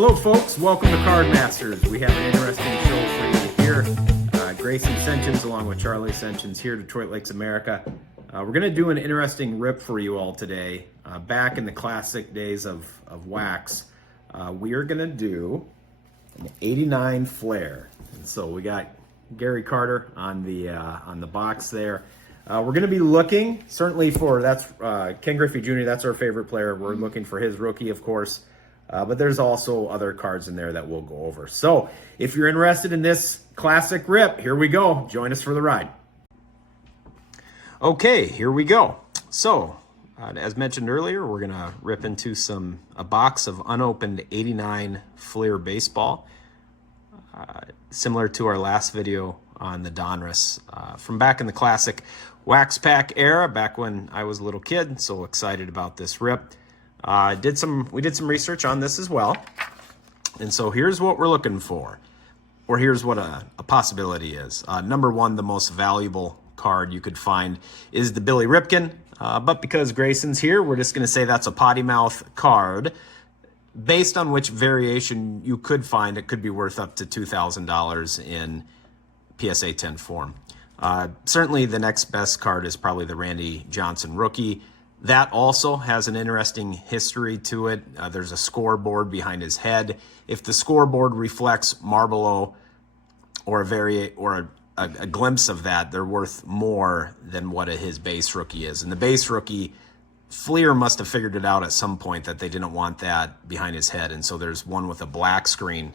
Hello folks, welcome to Card Masters. We have an interesting show for you here. Grayson Senchins along with Charlie Senchins here, Detroit Lakes, America. We're going to do an interesting rip for you all today. Back in the classic days of wax, we are going to do an 89 Flair. And so we got Gary Carter on the box there. We're going to be looking certainly for, that's Ken Griffey Jr., that's our favorite player. We're looking for his rookie, of course. But there's also other cards in there that we'll go over. So if you're interested in this classic rip, here we go. Join us for the ride. Okay, here we go. So as mentioned earlier, we're going to rip into a box of unopened 89 Flair baseball. Similar to our last video on the Donruss from back in the classic wax pack era, back when I was a little kid. So excited about this rip. We did some research on this as well. And so here's what we're looking for, or here's what a possibility is. Number one, the most valuable card you could find is the Billy Ripken. But because Grayson's here, we're just going to say that's a potty mouth card. Based on which variation you could find, it could be worth up to $2,000 in PSA 10 form. Certainly the next best card is probably the Randy Johnson rookie. That also has an interesting history to it. There's a scoreboard behind his head. If the scoreboard reflects Marlboro or a glimpse of that, they're worth more than what his base rookie is. And the base rookie, Fleer must have figured it out at some point that they didn't want that behind his head, and so there's one with a black screen,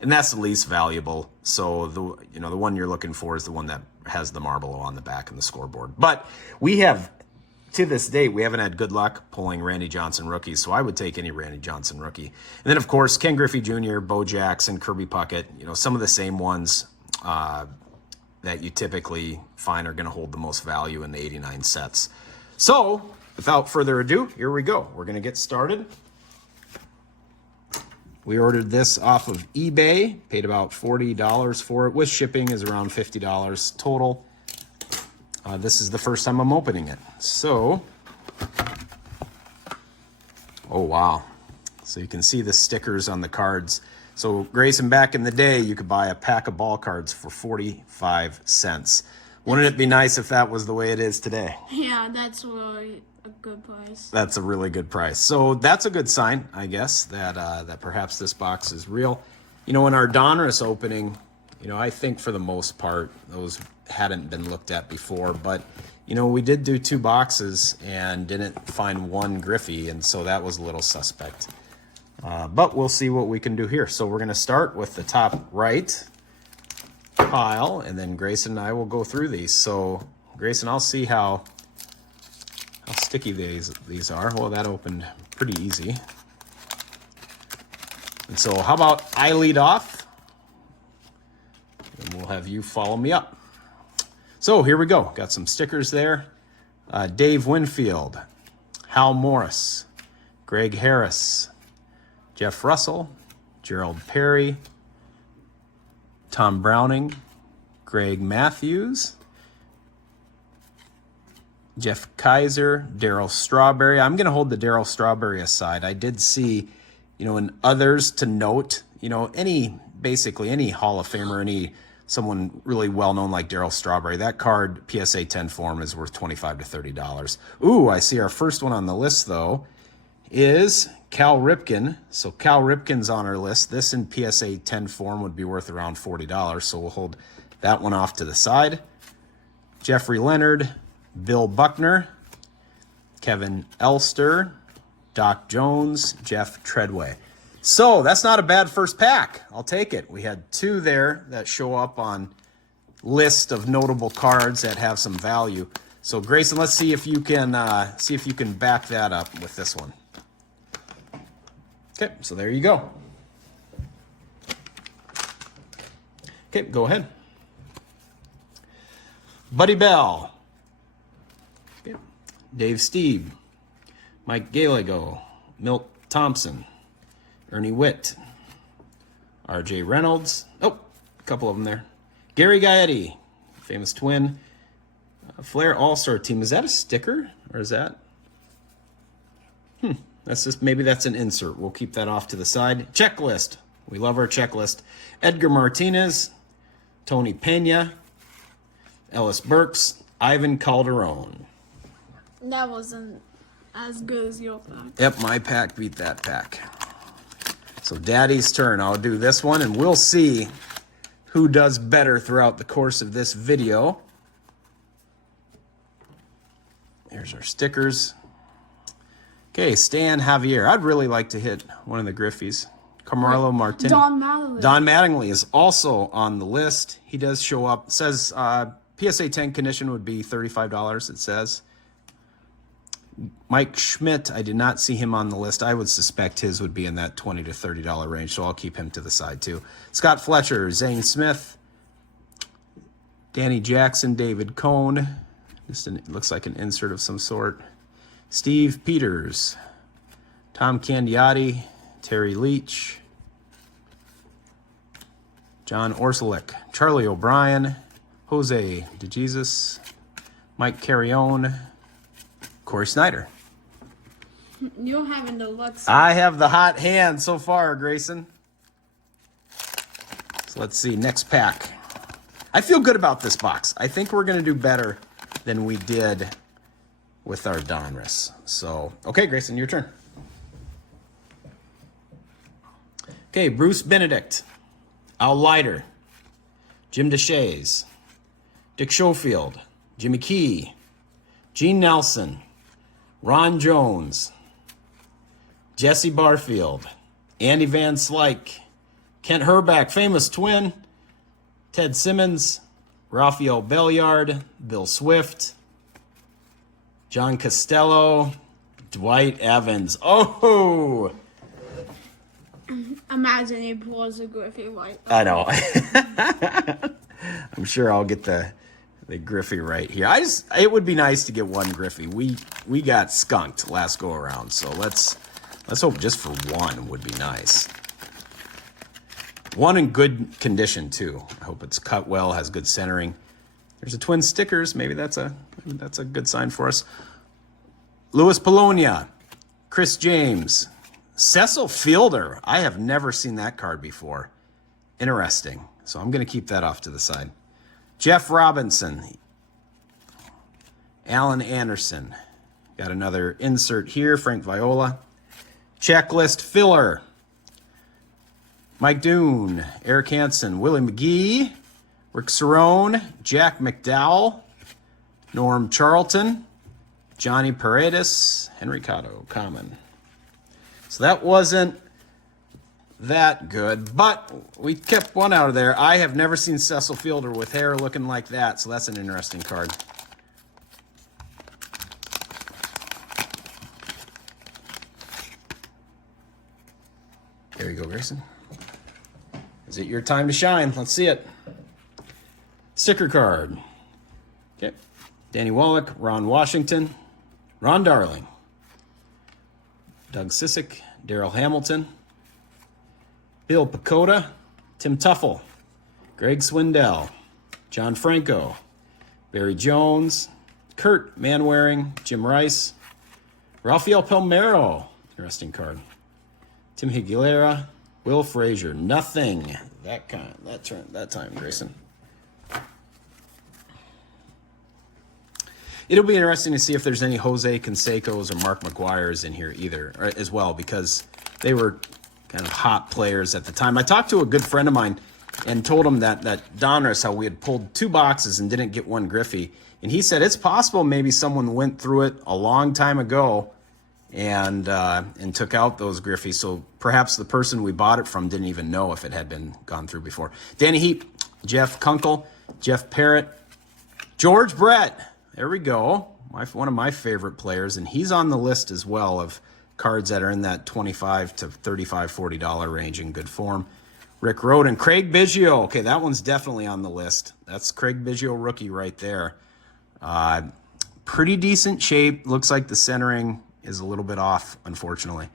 and that's the least valuable. So the one you're looking for is the one that has the Marlboro on the back and the scoreboard. But we have, to this date, we haven't had good luck pulling Randy Johnson rookies, so I would take any Randy Johnson rookie. And then, of course, Ken Griffey Jr., Bo Jackson, Kirby Puckett, some of the same ones that you typically find are going to hold the most value in the 89 sets. So, without further ado, here we go. We're going to get started. We ordered this off of eBay, paid about $40 for it. With shipping is around $50 total. This is the first time I'm opening it. So, oh wow. So you can see the stickers on the cards. So Grayson, back in the day, you could buy a pack of ball cards for 45 cents. Wouldn't it be nice if that was the way it is today? Yeah, that's really a good price. That's a really good price. So that's a good sign, I guess, that perhaps this box is real. In our Donruss opening, I think for the most part, those hadn't been looked at before, but we did do 2 boxes and didn't find one Griffey, and so that was a little suspect. But we'll see what we can do here. So we're going to start with the top right pile, and then Grayson and I will go through these. So Grayson, I'll see how sticky these are. Well, that opened pretty easy. And so how about I lead off? And we'll have you follow me up. So here we go. Got some stickers there. Dave Winfield, Hal Morris, Greg Harris, Jeff Russell, Gerald Perry, Tom Browning, Greg Matthews, Jeff Kaiser, Darryl Strawberry. I'm going to hold the Darryl Strawberry aside. I did see, in others to note, basically any Hall of Famer, someone really well-known like Darryl Strawberry, that card, PSA 10 form, is worth $25 to $30. Ooh, I see our first one on the list, though, is Cal Ripken. So Cal Ripken's on our list. This in PSA 10 form would be worth around $40, so we'll hold that one off to the side. Jeffrey Leonard, Bill Buckner, Kevin Elster, Doc Jones, Jeff Treadway. So that's not a bad first pack. I'll take it. We had 2 there that show up on list of notable cards that have some value. So Grayson, let's see if you can back that up with this one. Okay, so there you go. Okay, go ahead. Buddy Bell. Okay. Dave Steve. Mike Gallego. Milt Thompson. Ernie Witt, R.J. Reynolds, a couple of them there. Gary Gaetti, famous twin. Flair All-Star Team, is that a sticker or is that? That's just, maybe that's an insert. We'll keep that off to the side. Checklist. We love our checklist. Edgar Martinez, Tony Pena, Ellis Burks, Ivan Calderon. That wasn't as good as your pack. Yep, my pack beat that pack. So Daddy's turn. I'll do this one, and we'll see who does better throughout the course of this video. Here's our stickers. Okay, Stan Javier. I'd really like to hit one of the Griffies. Carmelo Martinez. Don Mattingly. Don Mattingly is also on the list. He does show up. It says PSA 10 condition would be $35, it says. Mike Schmidt, I did not see him on the list. I would suspect his would be in that $20 to $30 range, so I'll keep him to the side too. Scott Fletcher, Zane Smith, Danny Jackson, David Cohn. It looks like an insert of some sort. Steve Peters, Tom Candiotti, Terry Leach, John Orsulik, Charlie O'Brien, Jose DeJesus, Mike Carrione, Corey Snyder. You're having the luck. I have the hot hand so far, Grayson. So let's see, next pack. I feel good about this box. I think we're going to do better than we did with our Donruss. So, okay, Grayson, your turn. Okay, Bruce Benedict, Al Leiter, Jim DeShays, Dick Schofield, Jimmy Key, Gene Nelson, Ron Jones, Jesse Barfield, Andy Van Slyke, Kent Herbeck, famous twin, Ted Simmons, Rafael Belliard, Bill Swift, John Costello, Dwight Evans. Oh! Imagine he pulls a Griffey right. I know. I'm sure I'll get the Griffey right here. It would be nice to get one Griffey. We got skunked last go around, so let's hope just for one would be nice. One in good condition too. I hope it's cut well, has good centering. There's a twin stickers. Maybe that's a good sign for us. Louis Polonia, Chris James, Cecil Fielder. I have never seen that card before. Interesting. So I'm going to keep that off to the side. Jeff Robinson, Alan Anderson. Got another insert here, Frank Viola. Checklist filler. Mike Doon, Eric Hansen, Willie McGee, Rick Cerrone, Jack McDowell, Norm Charlton, Johnny Paredes, Henry Cotto, common. So that wasn't that good, but we kept one out of there. I have never seen Cecil Fielder with hair looking like that, so that's an interesting card. There you go, Grayson. Is it your time to shine? Let's see it. Sticker card. Okay. Danny Wallach, Ron Washington, Ron Darling, Doug Sissick, Darrell Hamilton, Bill Pacoda, Tim Tuffle, Greg Swindell, John Franco, Barry Jones, Kurt Manwaring, Jim Rice, Rafael Palmeiro, interesting card, Tim Higuera, Will Frazier. Nothing that time, Grayson. It'll be interesting to see if there's any Jose Cansecos or Mark McGuire's in here either, as well, because they were kind of hot players at the time. I talked to a good friend of mine and told him that Donruss, how we had pulled 2 boxes and didn't get one Griffey. And he said it's possible maybe someone went through it a long time ago and took out those Griffies. So perhaps the person we bought it from didn't even know if it had been gone through before. Danny Heap, Jeff Kunkel, Jeff Parrott, George Brett. There we go. One of my favorite players, and he's on the list as well of cards that are in that $25 to $35, $40 range in good form. Rick Roden, Craig Biggio. Okay, that one's definitely on the list. That's Craig Biggio rookie right there. Pretty decent shape. Looks like the centering is a little bit off, unfortunately.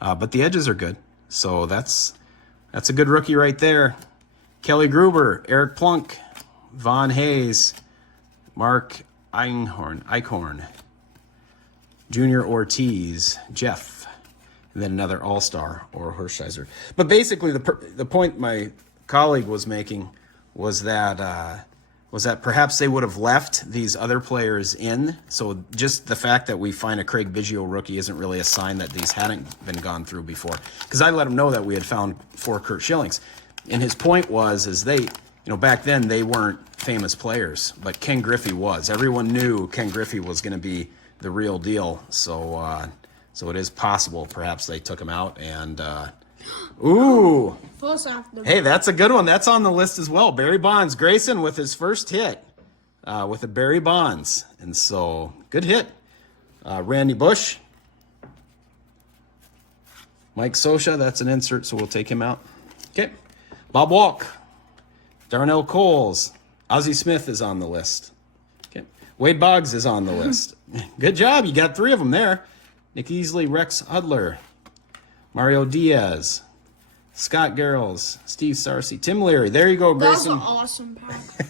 But the edges are good. So that's a good rookie right there. Kelly Gruber, Eric Plunk, Von Hayes, Mark Eichhorn, Junior Ortiz, Jeff, and then another All-Star or Hershiser. But basically, the point my colleague was making was that perhaps they would have left these other players in. So just the fact that we find a Craig Biggio rookie isn't really a sign that these hadn't been gone through before. Because I let him know that we had found 4 Kurt Schillings. And his point was they, back then they weren't famous players, but Ken Griffey was. Everyone knew Ken Griffey was going to be the real deal. So it is possible perhaps they took him out and ooh. First after. Hey, that's a good one. That's on the list as well. Barry Bonds, Grayson with his first hit with a Barry Bonds. And so, good hit. Randy Bush. Mike Scioscia, that's an insert, so we'll take him out. Okay. Bob Walk. Darnell Coles. Ozzie Smith is on the list. Okay. Wade Boggs is on the list. Good job. You got 3 of them there. Nick Easley, Rex Hudler. Mario Diaz. Scott Garrels, Steve Sarcy, Tim Leary. There you go, Grayson. That was an awesome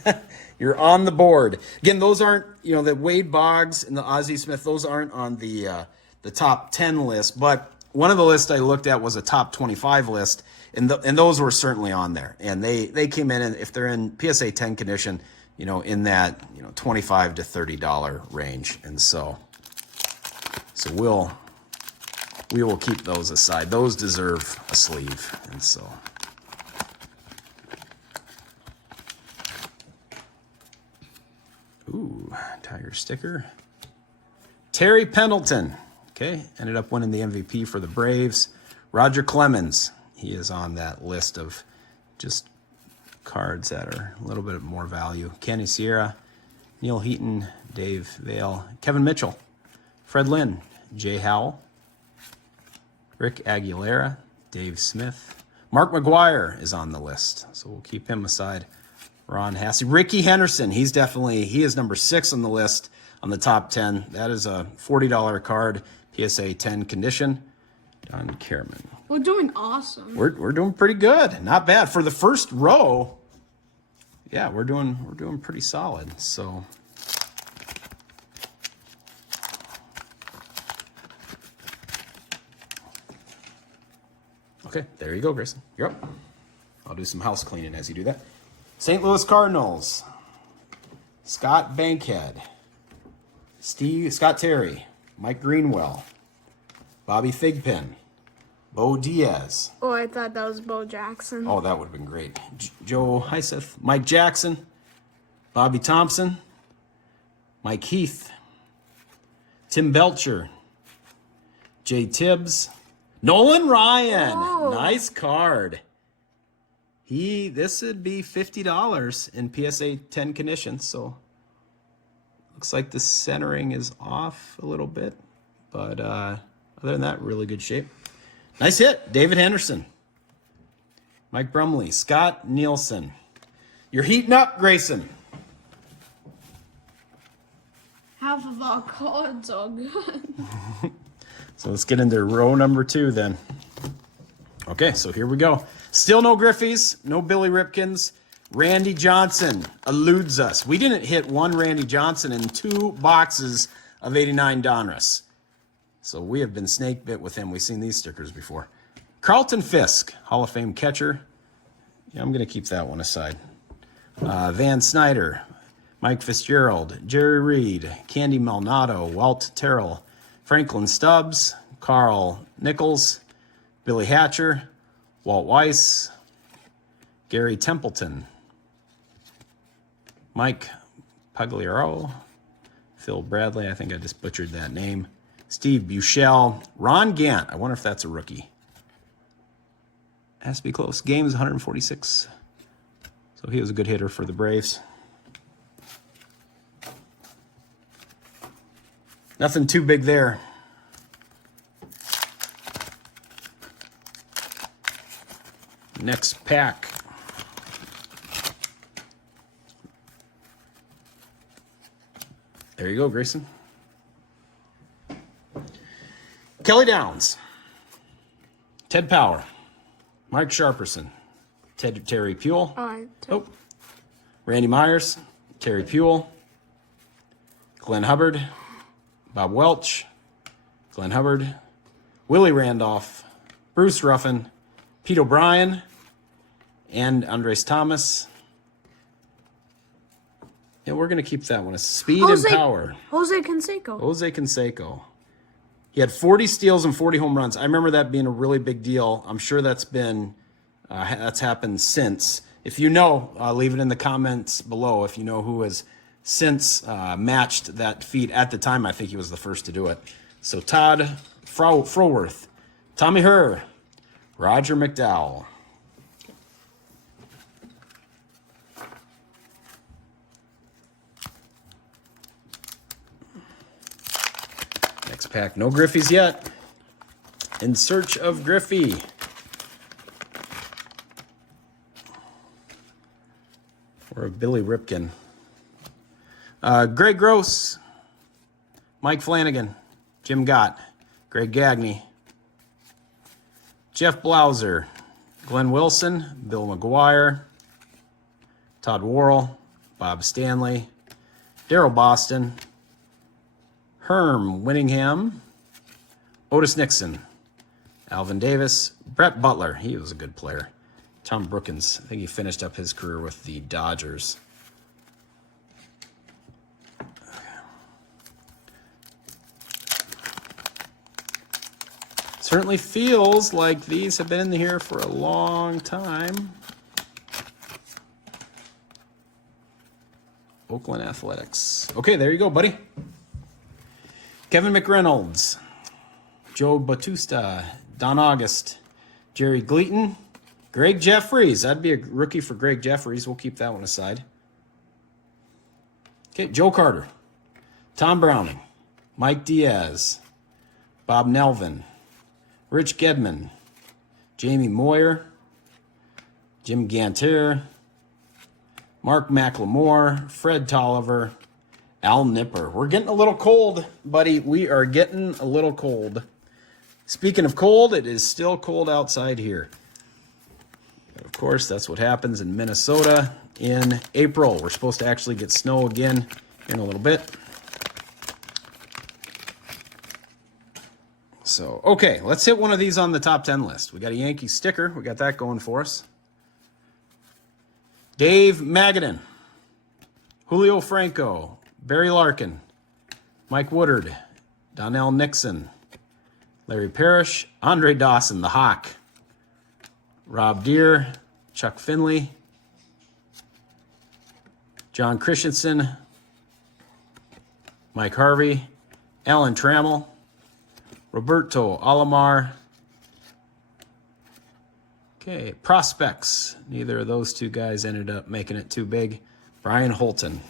pack. You're on the board. Again, those aren't, the Wade Boggs and the Ozzie Smith, those aren't on the top 10 list. But one of the lists I looked at was a top 25 list, and those were certainly on there. And they came in, and if they're in PSA 10 condition, in that $25 to $30 range. And so we will keep those aside. Those deserve a sleeve. And so. Ooh, Tiger sticker. Terry Pendleton. Okay, ended up winning the MVP for the Braves. Roger Clemens. He is on that list of just cards that are a little bit more value. Kenny Sierra, Neil Heaton, Dave Vale, Kevin Mitchell, Fred Lynn, Jay Howell, Rick Aguilera, Dave Smith. Mark McGuire is on the list, so we'll keep him aside. Ron Hassey. Ricky Henderson, he is number 6 on the list on the top 10. That is a $40 card, PSA 10 condition. Don Kerman. We're doing awesome. We're doing pretty good. Not bad. For the first row, yeah, we're doing pretty solid. So okay, there you go, Grayson. You're up. I'll do some house cleaning as you do that. St. Louis Cardinals. Scott Bankhead. Scott Terry. Mike Greenwell. Bobby Thigpen. Bo Diaz. Oh, I thought that was Bo Jackson. Oh, that would have been great. Joe Hyseth. Mike Jackson. Bobby Thompson. Mike Heath. Tim Belcher. Jay Tibbs. Nolan Ryan. Oh. Nice card. This would be $50 in PSA 10 condition, so looks like the centering is off a little bit, but other than that, really good shape. Nice hit, David Henderson. Mike Brumley, Scott Nielsen. You're heating up, Grayson. Half of our cards are good. So let's get into row number 2 then. Okay, so here we go. Still no Griffeys, no Billy Ripkens. Randy Johnson eludes us. We didn't hit one Randy Johnson in 2 boxes of 89 Donruss. So we have been snake bit with him. We've seen these stickers before. Carlton Fisk, Hall of Fame catcher. Yeah, I'm going to keep that one aside. Van Snyder, Mike Fitzgerald, Jerry Reed, Candy Malnado, Walt Terrell, Franklin Stubbs, Carl Nichols, Billy Hatcher, Walt Weiss, Gary Templeton, Mike Pagliaro, Phil Bradley, I think I just butchered that name, Steve Buechel, Ron Gant, I wonder if that's a rookie. Has to be close. Games 146. So he was a good hitter for the Braves. Nothing too big there. Next pack. There you go, Grayson. Kelly Downs. Ted Power. Mike Sharperson. Terry Puel. Oh. Randy Myers. Terry Puel. Glenn Hubbard. Bob Welch. Glenn Hubbard. Willie Randolph, Bruce Ruffin, Pete O'Brien, and Andres Thomas. And we're going to keep that one. Speed and power. Jose Canseco. He had 40 steals and 40 home runs. I remember that being a really big deal. I'm sure that's happened since. If you know, leave it in the comments below if you know who has since matched that feat. At the time, I think he was the first to do it. So Todd Froworth, Tommy Herr, Roger McDowell. Next pack, no Griffeys yet. In search of Griffey. Or a Billy Ripken. Greg Gross, Mike Flanagan, Jim Gott, Greg Gagne, Jeff Blauser, Glenn Wilson, Bill McGuire, Todd Worrell, Bob Stanley, Darryl Boston, Herm Winningham, Otis Nixon, Alvin Davis, Brett Butler, he was a good player, Tom Brookins, I think he finished up his career with the Dodgers. Certainly feels like these have been in here for a long time. Oakland Athletics. Okay, there you go, buddy. Kevin McReynolds, Joe Batusta, Don August, Jerry Gleaton, Greg Jeffries. That'd be a rookie for Greg Jeffries. We'll keep that one aside. Okay, Joe Carter, Tom Browning, Mike Diaz, Bob Nelvin, Rich Gedman, Jamie Moyer, Jim Gantier, Mark McLemore, Fred Tolliver, Al Nipper. We're getting a little cold, buddy. We are getting a little cold. Speaking of cold, it is still cold outside here. Of course, that's what happens in Minnesota in April. We're supposed to actually get snow again in a little bit. So, okay, let's hit one of these on the top 10 list. We got a Yankee sticker. We got that going for us. Dave Magadan, Julio Franco, Barry Larkin, Mike Woodard, Donnell Nixon, Larry Parrish, Andre Dawson, the Hawk, Rob Deere, Chuck Finley, John Christensen, Mike Harvey, Alan Trammell, Roberto Alomar. Okay, prospects. Neither of those two guys ended up making it too big. Brian Holton.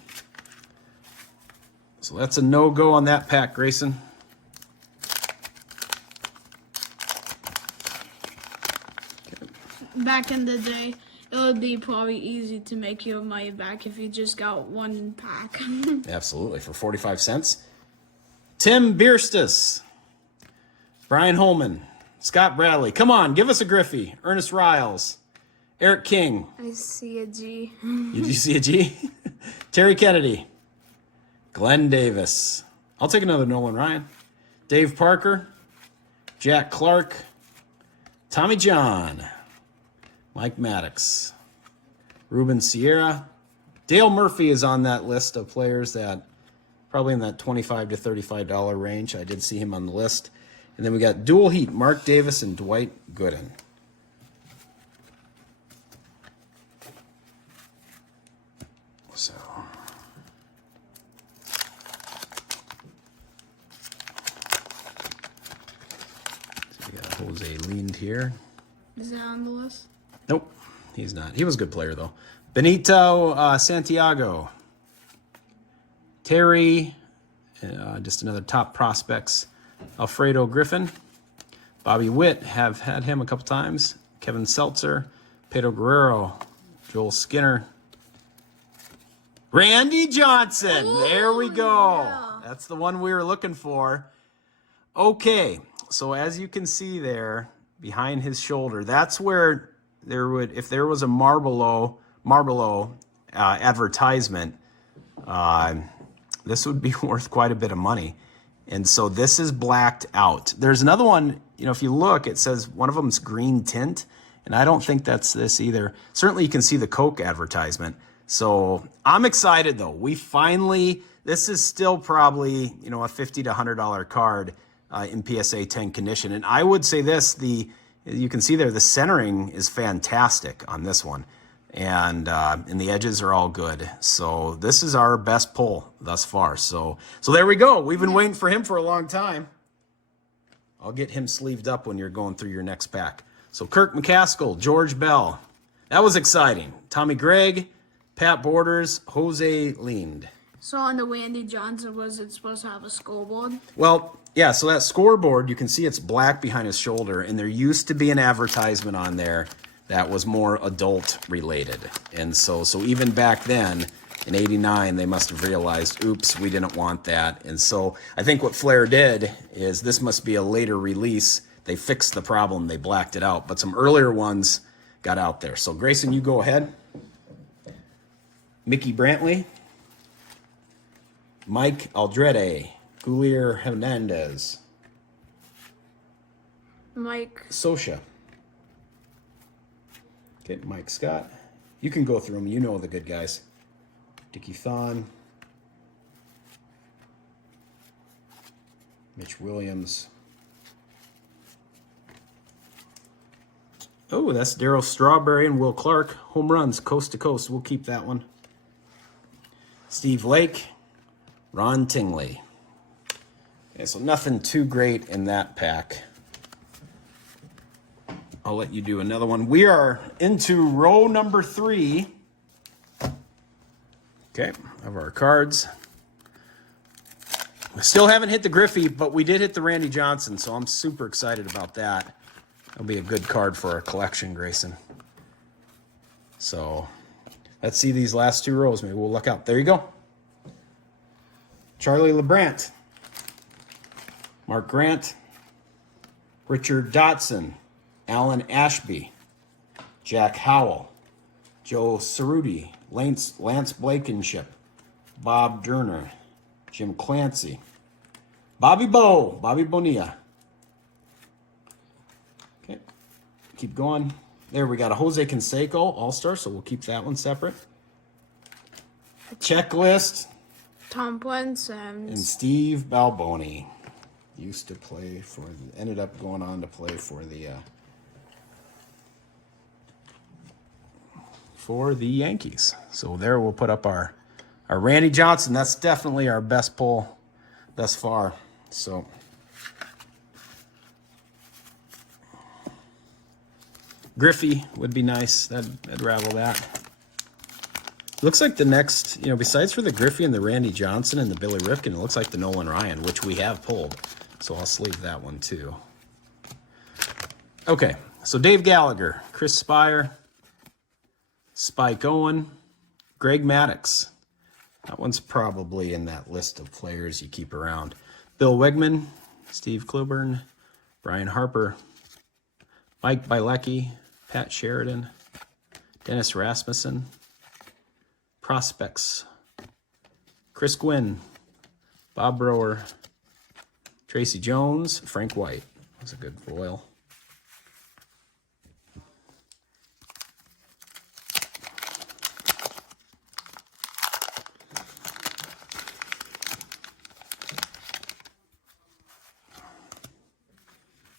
So that's a no-go on that pack, Grayson. Back in the day, it would be probably easy to make your money back if you just got one pack. Absolutely, for 45 cents. Tim Bierstis, Brian Holman, Scott Bradley. Come on, give us a Griffey. Ernest Riles, Eric King. I see a G. Did you see a G? Terry Kennedy, Glenn Davis. I'll take another Nolan Ryan. Dave Parker, Jack Clark, Tommy John, Mike Maddox, Ruben Sierra. Dale Murphy is on that list of players that probably in that $25 to $35 range. I did see him on the list. And then we got dual heat, Mark Davis and Dwight Gooden. So we got Jose Lind here. Is that on the list? Nope, he's not. He was a good player, though. Benito Santiago. Terry, just another top prospects. Alfredo Griffin. Bobby Witt, have had him a couple times. Kevin Seltzer. Pedro Guerrero. Joel Skinner. Randy Johnson. Ooh, there we go. yeah. That's the one we were looking for. Okay, so as you can see there, behind his shoulder, that's where there would, if there was a Marlboro advertisement, this would be worth quite a bit of money. And so this is blacked out. There's another one, you know, if you look, it says one of them's green tint, and I don't think that's this either. Certainly you can see the Coke advertisement. So I'm excited though. We finally, this is still probably, you know, a $50 to $100 card in PSA 10 condition. And I would say this, you can see there, the centering is fantastic on this one. And the edges are all good. So this is our best pull thus far. So there we go. We've been waiting for him for a long time. I'll get him sleeved up when you're going through your next pack. So Kirk McCaskill, George Bell. That was exciting. Tommy Gregg, Pat Borders, Jose Lind. So on the Randy Johnson, was it supposed to have a scoreboard? Well, yeah, so that scoreboard, you can see it's black behind his shoulder, and there used to be an advertisement on there that was more adult related. And so even back then, in '89, they must have realized, oops, we didn't want that. And so I think what Flair did is this must be a later release. They fixed the problem, they blacked it out, but some earlier ones got out there. So Grayson, you go ahead. Mickey Brantley, Mike Aldrete, Gulier Hernandez, Mike Sosha. Okay, Mike Scott. You can go through them. You know the good guys. Dickie Thon. Mitch Williams. Oh, that's Darryl Strawberry and Will Clark. Home runs, coast to coast. We'll keep that one. Steve Lake. Ron Tingley. Okay, so nothing too great in that pack. I'll let you do another one. We are into row number 3. Okay, of our cards. We still haven't hit the Griffey, but we did hit the Randy Johnson, so I'm super excited about that. That'll be a good card for our collection, Grayson. So let's see these last 2 rows. Maybe we'll look out. There you go. Charlie LeBrant. Mark Grant. Richard Dotson. Alan Ashby, Jack Howell, Joe Cerruti, Lance Blankenship, Bob Durner, Jim Clancy, Bobby Bonilla. Okay, keep going. There we got a Jose Canseco All-Star, so we'll keep that one separate. Checklist. Tom Prince And Steve Balboni. Used to play ended up going on to play for the Yankees. So there we'll put up our Randy Johnson. That's definitely our best pull thus far. So Griffey would be nice. I'd ravel that. Looks like the next, besides for the Griffey and the Randy Johnson and the Billy Ripken, it looks like the Nolan Ryan, which we have pulled. So I'll sleeve that one too. Okay, so Dave Gallagher, Chris Spire, Spike Owen, Greg Maddux. That one's probably in that list of players you keep around. Bill Wegman, Steve Kluburn, Brian Harper, Mike Bilecki, Pat Sheridan, Dennis Rasmussen, Prospects, Chris Gwynn, Bob Brower, Tracy Jones, Frank White. That's a good foil.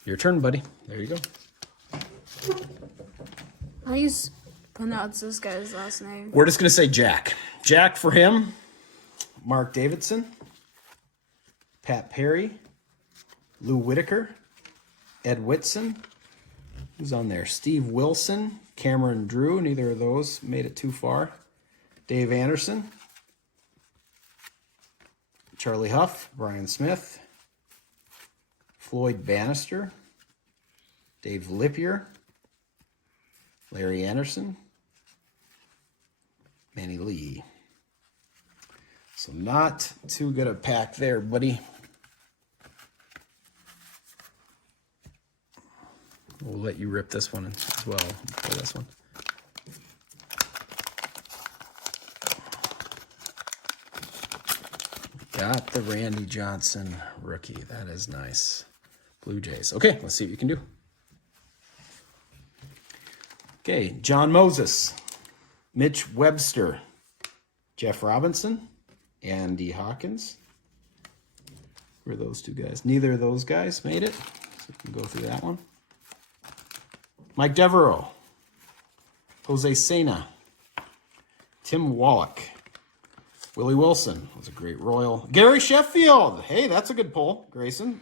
Your turn, buddy. There you go. How do you pronounce this guy's last name? We're just going to say Jack. Jack for him. Mark Davidson. Pat Perry. Lou Whitaker. Ed Whitson. Who's on there? Steve Wilson. Cameron Drew. Neither of those made it too far. Dave Anderson. Charlie Huff. Brian Smith. Floyd Bannister, Dave Lippier, Larry Anderson, Manny Lee. So not too good a pack there, buddy. We'll let you rip this one as well. Pull this one. Got the Randy Johnson rookie. That is nice. Blue Jays. Okay, let's see what you can do. Okay, John Moses, Mitch Webster, Jeff Robinson, Andy Hawkins. Who are those two guys? Neither of those guys made it. So we can go through that one. Mike Devereaux, Jose Sena, Tim Wallach, Willie Wilson was a great Royal. Gary Sheffield. Hey, that's a good pull, Grayson.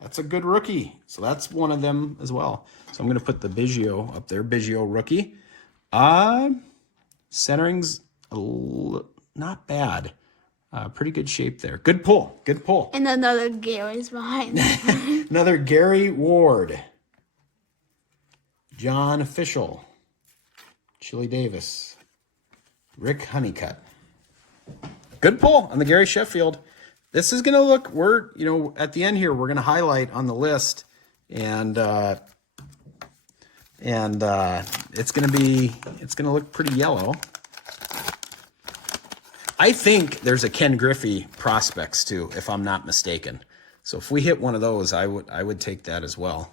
That's a good rookie. So that's one of them as well. So I'm going to put the Biggio up there. Biggio rookie. Centering's not bad. Pretty good shape there. Good pull. Good pull. And another Gary's behind. Another Gary Ward. John Fischel. Chili Davis. Rick Honeycutt. Good pull on the Gary Sheffield. This is going to look, at the end here, we're going to highlight on the list, and it's going to look pretty yellow. I think there's a Ken Griffey prospects too, if I'm not mistaken. So if we hit one of those, I would take that as well.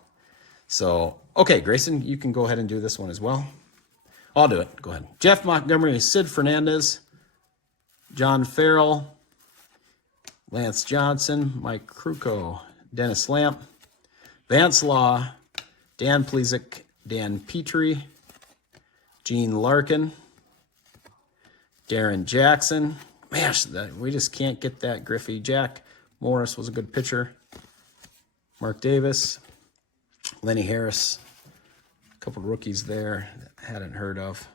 So, okay, Grayson, you can go ahead and do this one as well. I'll do it. Go ahead. Jeff Montgomery, Sid Fernandez, John Farrell, Lance Johnson, Mike Krukow, Dennis Lamp, Vance Law, Dan Plezik, Dan Petrie, Gene Larkin, Darren Jackson. Man, we just can't get that Griffey. Jack Morris was a good pitcher. Mark Davis, Lenny Harris, a couple rookies there that I hadn't heard of.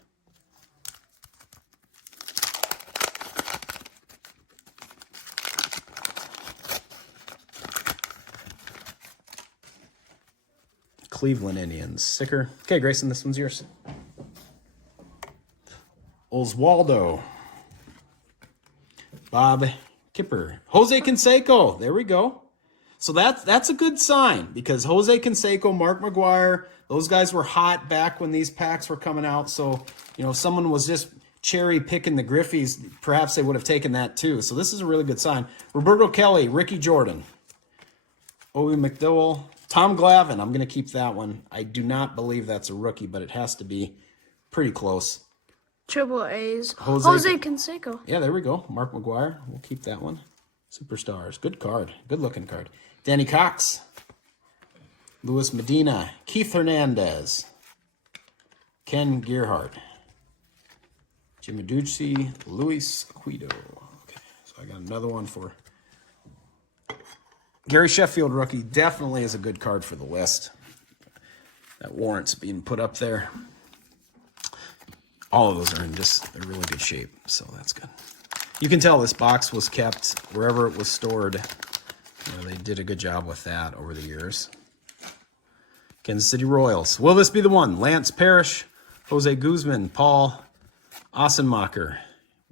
Cleveland Indians. Sicker. Okay, Grayson, this one's yours. Oswaldo. Bob Kipper. Jose Canseco. There we go. So that's a good sign because Jose Canseco, Mark McGuire, those guys were hot back when these packs were coming out. So, if someone was just cherry picking the Griffies, perhaps they would have taken that too. So this is a really good sign. Roberto Kelly, Ricky Jordan, Obi McDowell, Tom Glavine. I'm going to keep that one. I do not believe that's a rookie, but it has to be pretty close. Triple A's. Jose Canseco. Yeah, there we go. Mark McGuire. We'll keep that one. Superstars. Good card. Good looking card. Danny Cox. Luis Medina. Keith Hernandez. Ken Gerhardt. Jimmy Ducey. Luis Guido. Okay, so I got another one for Gary Sheffield rookie. Definitely is a good card for the list. That warrants being put up there. All of those are in just a really good shape, so that's good. You can tell this box was kept wherever it was stored. They did a good job with that over the years. Kansas City Royals. Will this be the one? Lance Parrish, Jose Guzman, Paul Ossenmacher,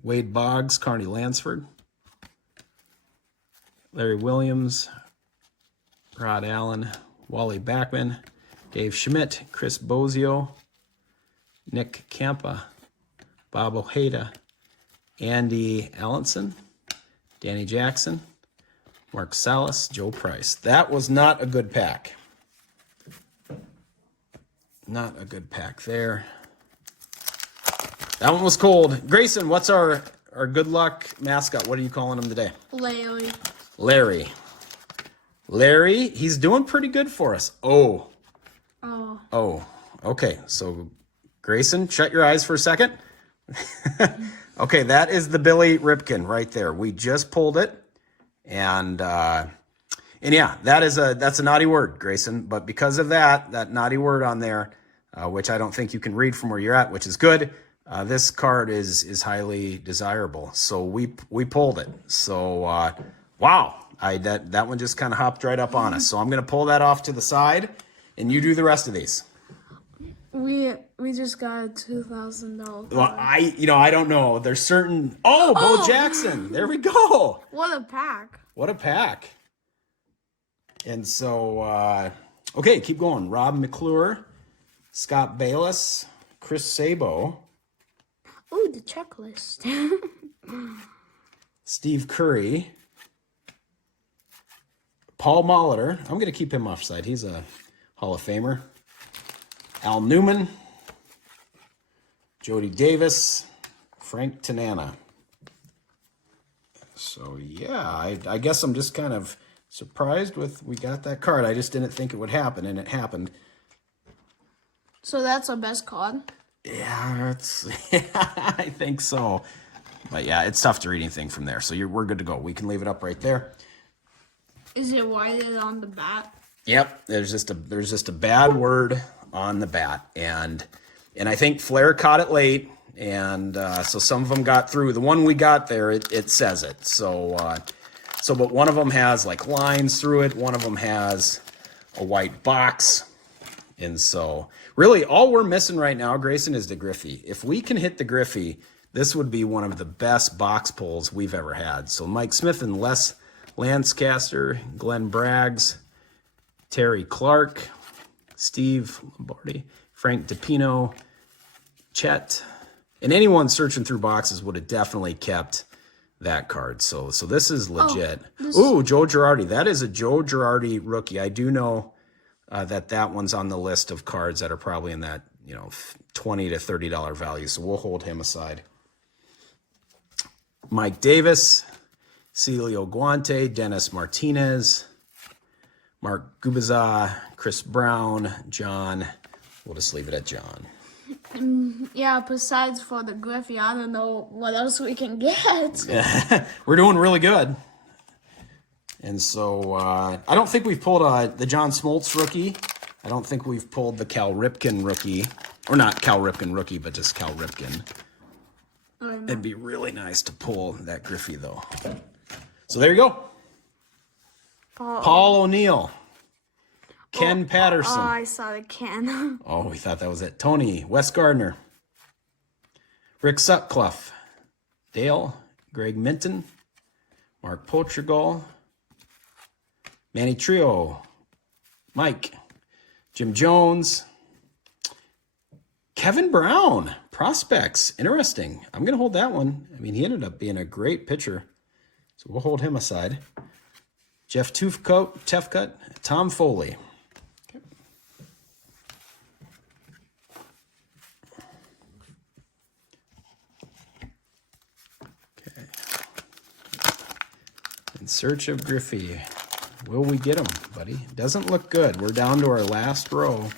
Wade Boggs, Carney Lansford, Larry Williams, Rod Allen, Wally Backman, Dave Schmidt, Chris Bozio, Nick Campa, Bob Ojeda, Andy Allenson, Danny Jackson, Mark Salas, Joe Price. That was not a good pack. Not a good pack there. That one was cold. Grayson, what's our good luck mascot? What are you calling him today? Larry. Larry, he's doing pretty good for us. Oh. Okay, so Grayson, shut your eyes for a second. Okay, that is the Billy Ripken right there. We just pulled it, and yeah, that's a naughty word, Grayson. But because of that naughty word on there, which I don't think you can read from where you're at, which is good. This card is highly desirable, so we pulled it. So wow, that one just kind of hopped right up on us. So I'm gonna pull that off to the side, and you do the rest of these. We just got a $2,000. Well, I don't know. There's certain. Bo Jackson. There we go. What a pack. And so, okay, keep going. Rob McClure, Scott Bayless, Chris Sabo. Ooh, the checklist. Steve Curry, Paul Molitor. I'm going to keep him offside. He's a Hall of Famer. Al Newman. Jody Davis. Frank Tanana. So, yeah, I guess I'm just kind of surprised we got that card. I just didn't think it would happen, and it happened. So that's our best card? Yeah, I think so. But, yeah, it's tough to read anything from there. So we're good to go. We can leave it up right there. Is it whited on the bat? Yep, there's just a bad word on the bat. And I think Flair caught it late. And so some of them got through. The one we got there, it says it. So but one of them has like lines through it. One of them has a white box. And so really all we're missing right now, Grayson, is the Griffey. If we can hit the Griffey, this would be one of the best box pulls we've ever had. So Mike Smith and Les Lancaster, Glenn Braggs, Terry Clark, Steve Lombardi, Frank DePino, Chet. And anyone searching through boxes would have definitely kept that card. So this is legit. Ooh, Joe Girardi. That is a Joe Girardi rookie. I do know that one's on the list of cards that are probably in that, $20 to $30 value. So we'll hold him aside. Mike Davis, Celio Guante, Dennis Martinez, Mark Gubiza, Chris Brown, John. We'll just leave it at John. Yeah, besides for the Griffey, I don't know what else we can get. We're doing really good. And so I don't think we've pulled the John Smoltz rookie. I don't think we've pulled the Cal Ripken rookie. Or not Cal Ripken rookie, but just Cal Ripken. It'd be really nice to pull that Griffey, though. So there you go. Paul O'Neill. Ken Patterson. Oh, I saw the Ken. Oh, we thought that was it. Tony, Wes Gardner, Rick Sutcliffe, Dale, Greg Minton, Mark Portugal, Manny Trio, Mike, Jim Jones, Kevin Brown, prospects. Interesting. I'm going to hold that one. I mean, he ended up being a great pitcher, so we'll hold him aside. Jeff Tefcut, Tom Foley. In search of Griffey. Will we get him, buddy? Doesn't look good. We're down to our last row.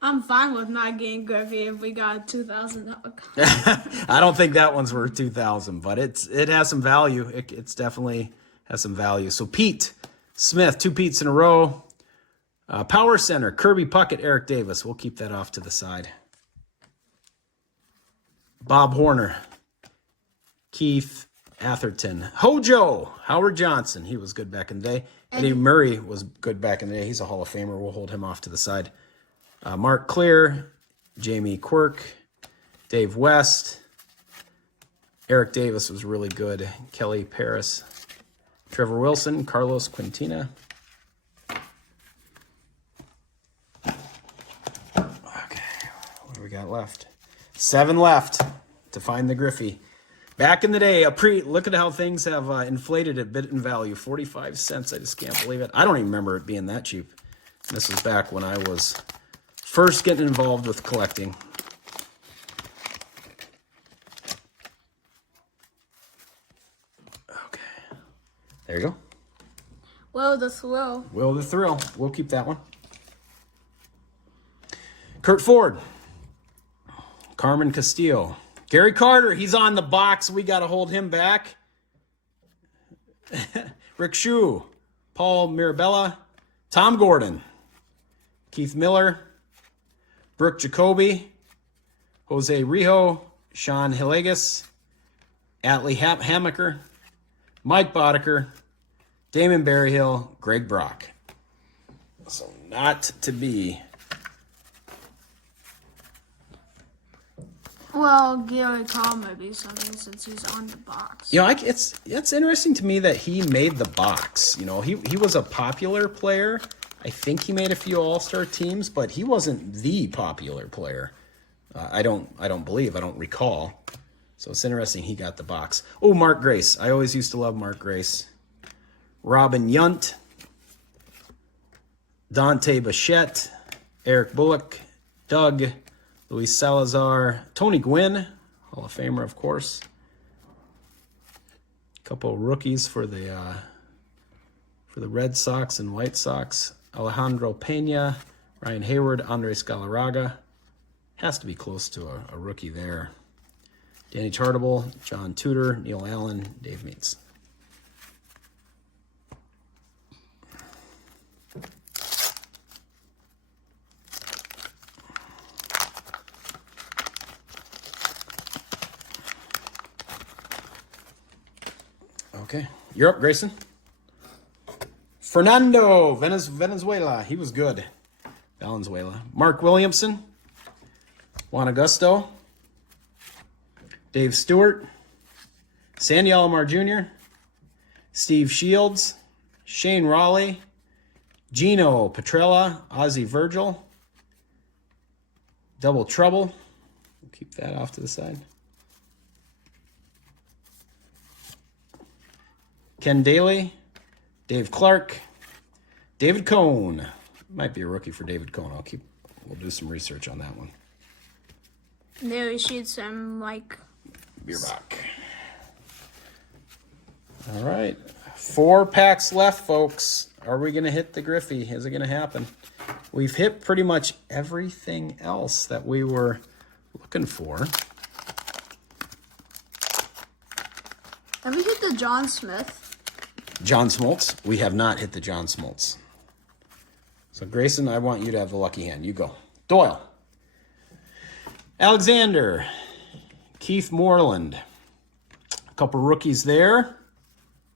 I'm fine with not getting Griffey if we got a $2,000. I don't think that one's worth $2,000, but it has some value. It's definitely has some value. So Pete Smith, 2 Petes in a row. Power Center, Kirby Puckett, Eric Davis. We'll keep that off to the side. Bob Horner, Keith Atherton, Hojo, Howard Johnson. He was good back in the day. Eddie Murray was good back in the day. He's a Hall of Famer. We'll hold him off to the side. Mark Clear, Jamie Quirk, Dave West, Eric Davis was really good. Kelly Paris, Trevor Wilson, Carlos Quintina. Okay, what do we got left? 7 left to find the Griffey. Back in the day, look at how things have inflated a bit in value. 45 cents. I just can't believe it. I don't even remember it being that cheap. This was back when I was first getting involved with collecting. Okay. There you go. Will the Thrill. Will the Thrill. We'll keep that one. Kurt Ford. Carmen Castillo. Gary Carter, he's on the box. We got to hold him back. Rick Shue, Paul Mirabella, Tom Gordon, Keith Miller, Brooke Jacoby, Jose Rijo, Sean Hillegas, Atlee Hamaker, Mike Boddicker, Damon Berryhill, Greg Brock. So not to be. Well, Gary Carl might be something since he's on the box. You know, it's interesting to me that he made the box. You know, he was a popular player. I think he made a few All-Star teams, but he wasn't the popular player. I don't recall. So it's interesting he got the box. Oh, Mark Grace. I always used to love Mark Grace. Robin Yount, Dante Bichette, Eric Bullock, Doug, Luis Salazar, Tony Gwynn, Hall of Famer, of course. A couple rookies for the Red Sox and White Sox. Alejandro Pena, Ryan Hayward, Andres Galarraga. Has to be close to a rookie there. Danny Chartable, John Tudor, Neil Allen, Dave Meets. Okay, you're up, Grayson. Fernando, Venezuela. He was good. Valenzuela. Mark Williamson. Juan Augusto. Dave Stewart. Sandy Alomar Jr. Steve Shields. Shane Raleigh. Gino Petrella. Ozzie Virgil. Double Trouble. We'll keep that off to the side. Ken Daly. Dave Clark. David Cohn. Might be a rookie for David Cohn. We'll do some research on that one. There we see some Bierbach. All right. 4 packs left, folks. Are we going to hit the Griffey? Is it going to happen? We've hit pretty much everything else that we were looking for. Have we hit the John Smith? John Smoltz. We have not hit the John Smoltz. So, Grayson, I want you to have the lucky hand. You go. Doyle. Alexander. Keith Moreland. A couple rookies there.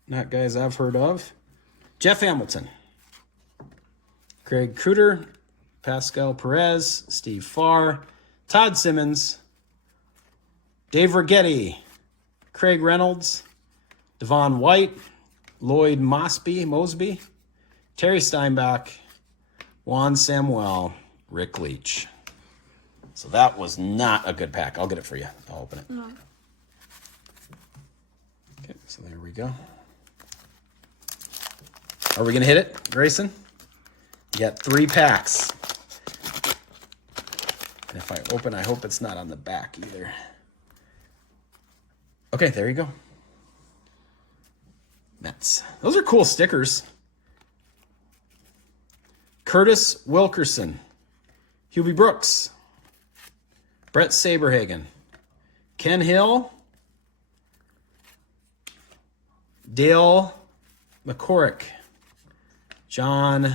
Not guys I've heard of. Jeff Hamilton. Craig Cooter. Pascal Perez. Steve Farr. Todd Simmons. Dave Righetti. Craig Reynolds. Devon White. Lloyd Mosby. Terry Steinbach. Juan Samuel. Rick Leach. So that was not a good pack. I'll get it for you. I'll open it. No. Okay, so there we go. Are we going to hit it, Grayson? You got 3 packs. And if I open, I hope it's not on the back either. Okay, there you go. Those are cool stickers. Curtis Wilkerson. Hubie Brooks. Brett Saberhagen. Ken Hill. Dale McCorrick. Jim,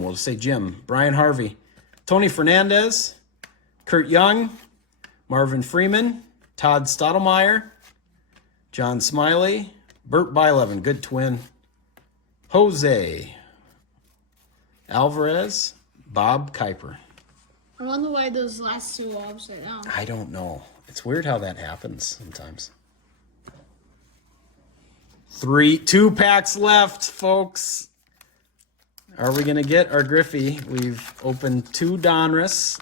we'll just say Jim. Brian Harvey. Tony Fernandez. Kurt Young. Marvin Freeman. Todd Stottlemyre. John Smiley. Burt Bylevin, good twin. Jose Alvarez. Bob Kuiper. I wonder why those last 2 are upside down. I don't know. It's weird how that happens sometimes. 2 packs left, folks. Are we going to get our Griffey? We've opened 2 Donruss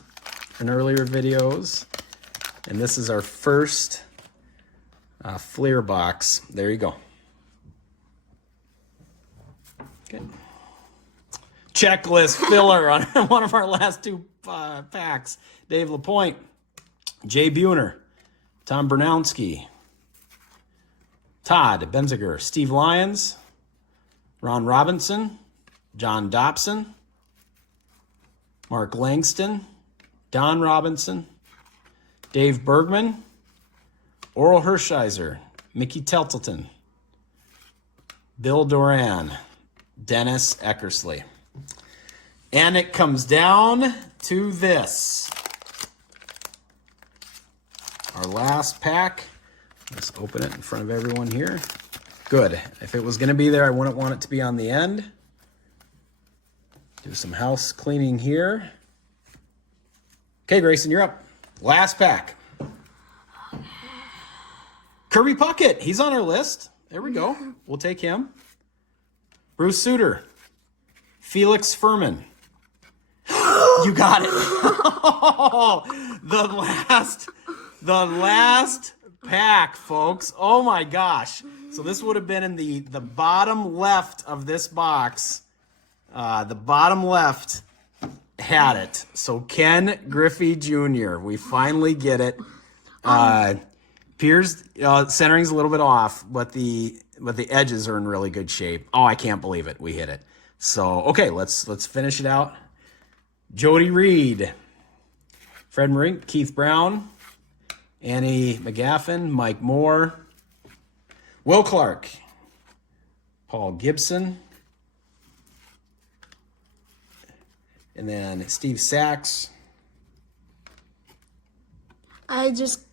in earlier videos. And this is our first Fleer box. There you go. Okay. Checklist filler on one of our last 2 packs. Dave LaPointe, Jay Buhner, Tom Bernowski, Todd Benziger, Steve Lyons, Ron Robinson, John Dobson, Mark Langston, Don Robinson, Dave Bergman, Oral Hershiser, Mickey Teltelton, Bill Duran, Dennis Eckersley. And it comes down to this. Our last pack. Let's open it in front of everyone here. Good. If it was going to be there, I wouldn't want it to be on the end. Do some house cleaning here. Okay, Grayson, you're up. Last pack. Kirby Puckett. He's on our list. There we go. We'll take him. Bruce Sutter. Felix Furman. You got it. The last pack, folks. Oh my gosh. So this would have been in the bottom left of this box. The bottom left had it. So Ken Griffey Jr., we finally get it. Piers, centering's a little bit off, but the edges are in really good shape. Oh, I can't believe it. We hit it. So, okay, let's finish it out. Jody Reed, Fred Marink, Keith Brown, Annie McGaffin, Mike Moore, Will Clark, Paul Gibson, and then Steve Sachs. I just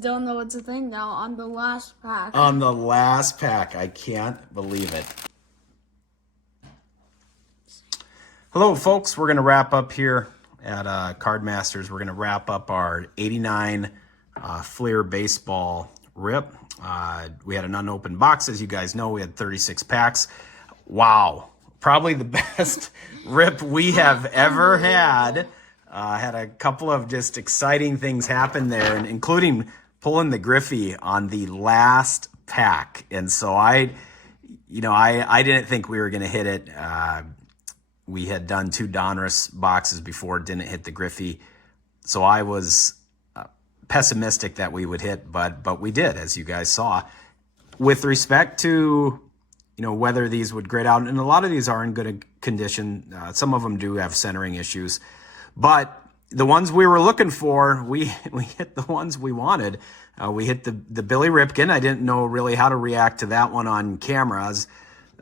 don't know what to think now on the last pack. On the last pack. I can't believe it. Hello, folks. We're going to wrap up here at Card Masters. We're going to wrap up our 89 Fleer Baseball rip. We had an unopened box. As you guys know, we had 36 packs. Wow. Probably the best rip we have ever had. Had a couple of just exciting things happen there, and including pulling the Griffey on the last pack. And so I didn't think we were going to hit it. We had done 2 Donruss boxes before, didn't hit the Griffey. So I was pessimistic that we would hit, but we did, as you guys saw. With respect to, whether these would grade out, and a lot of these are in good condition. Some of them do have centering issues. But the ones we were looking for, we hit the ones we wanted. We hit the Billy Ripken. I didn't know really how to react to that one on camera.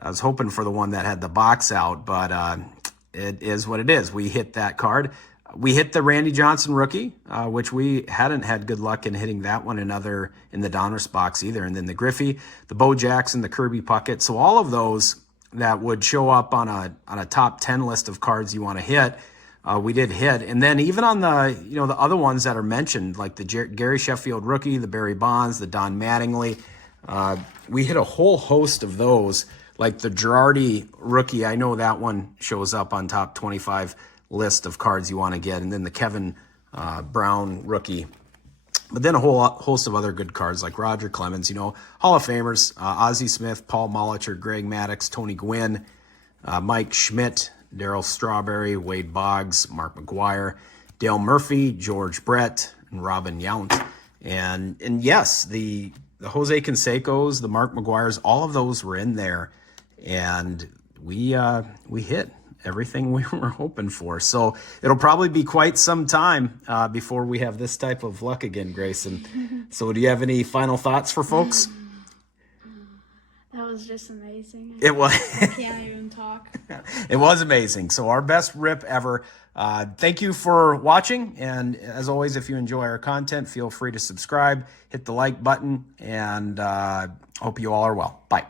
I was hoping for the one that had the box out, but it is what it is. We hit that card. We hit the Randy Johnson rookie, which we hadn't had good luck in hitting that one in the Donruss box either. And then the Griffey, the Bo Jackson, the Kirby Puckett. So all of those that would show up on a top 10 list of cards you want to hit, we did hit. And then even on the other ones that are mentioned, like the Gary Sheffield rookie, the Barry Bonds, the Don Mattingly, we hit a whole host of those. Like the Girardi rookie, I know that one shows up on top 25 list of cards you want to get. And then the Kevin Brown rookie. But then a whole host of other good cards like Roger Clemens, Hall of Famers, Ozzie Smith, Paul Molitor, Greg Maddux, Tony Gwynn, Mike Schmidt, Darryl Strawberry, Wade Boggs, Mark McGuire, Dale Murphy, George Brett, and Robin Yount. And yes, the Jose Cansecos, the Mark McGuires, all of those were in there. And we hit everything we were hoping for. So it'll probably be quite some time before we have this type of luck again, Grayson. So do you have any final thoughts for folks? That was just amazing. It was. I can't even talk. It was amazing. So our best rip ever. Thank you for watching. And as always, if you enjoy our content, feel free to subscribe, hit the like button, and hope you all are well. Bye.